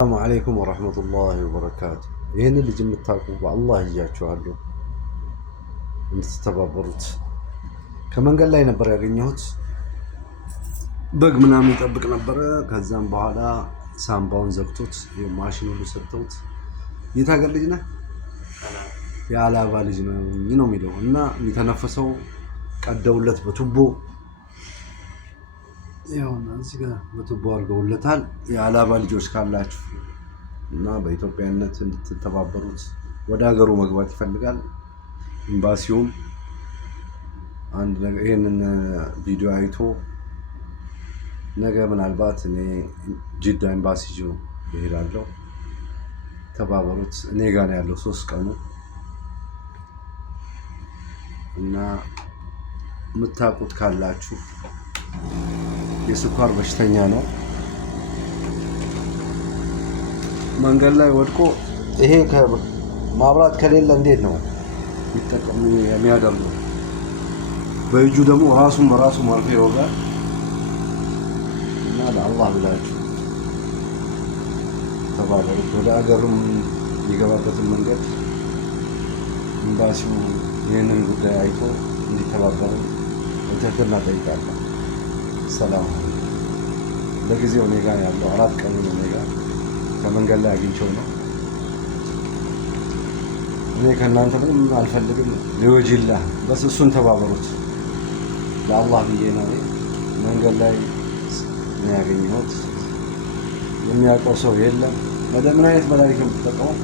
السلام عليكم ورحمة الله وبركاته. ይህንን ልጅ የምታውቁ በአላህ ይዣችኋለሁ እንድትተባበሩት። ከመንገድ ላይ ነበር ያገኘሁት። በግ ምናምን ይጠብቅ ነበረ። ከዛም በኋላ ሳምባውን ዘግቶት ማሽን ሁሉ ሰጥተውት የት ሀገር ልጅ ነህ? የአላባ ልጅ ነው የሚለው እና የሚተነፈሰው ቀደውለት በቱቦ ይኸውና እዚህ ጋር በቱቦ አድርገውለታል። የአላባ ልጆች ካላችሁ እና በኢትዮጵያነት እንድትተባበሩት። ወደ ሀገሩ መግባት ይፈልጋል። ኤምባሲውም አንድ ነገር ይሄንን ቪዲዮ አይቶ ነገ ምናልባት እኔ ጅዳ ኤምባሲ እሄዳለሁ። ተባበሩት። እኔ ጋር ነው ያለው 3 ቀኑ እና የምታውቁት ካላችሁ የስኳር በሽተኛ ነው። መንገድ ላይ ወድቆ ይሄ ማብራት ከሌለ እንዴት ነው ይጠቀሙ የሚያደርገው? በእጁ ደግሞ ራሱን በራሱ መርፌ ይወጋል። እና ለአላህ ብላችሁ ተባበሩት። ወደ ሀገሩም የሚገባበትን መንገድ ኤምባሲው ይህንን ጉዳይ አይቶ እንዲተባበሩ በትህትና እጠይቃለሁ። ሰላም። ለጊዜው እኔ ጋር ያለው 4 ቀን ነው። እኔ ጋር ከመንገድ ላይ አግኝቼው ነው። እኔ ከእናንተ ምንም አልፈልግም። ሊወጅላህ በስ እሱን ተባበሩት። ለአላህ ብዬ ነው። መንገድ ላይ ነው ያገኘሁት። የሚያውቀው ሰው የለም። ምን አይነት መድኃኒት ነው የምትጠቀመው?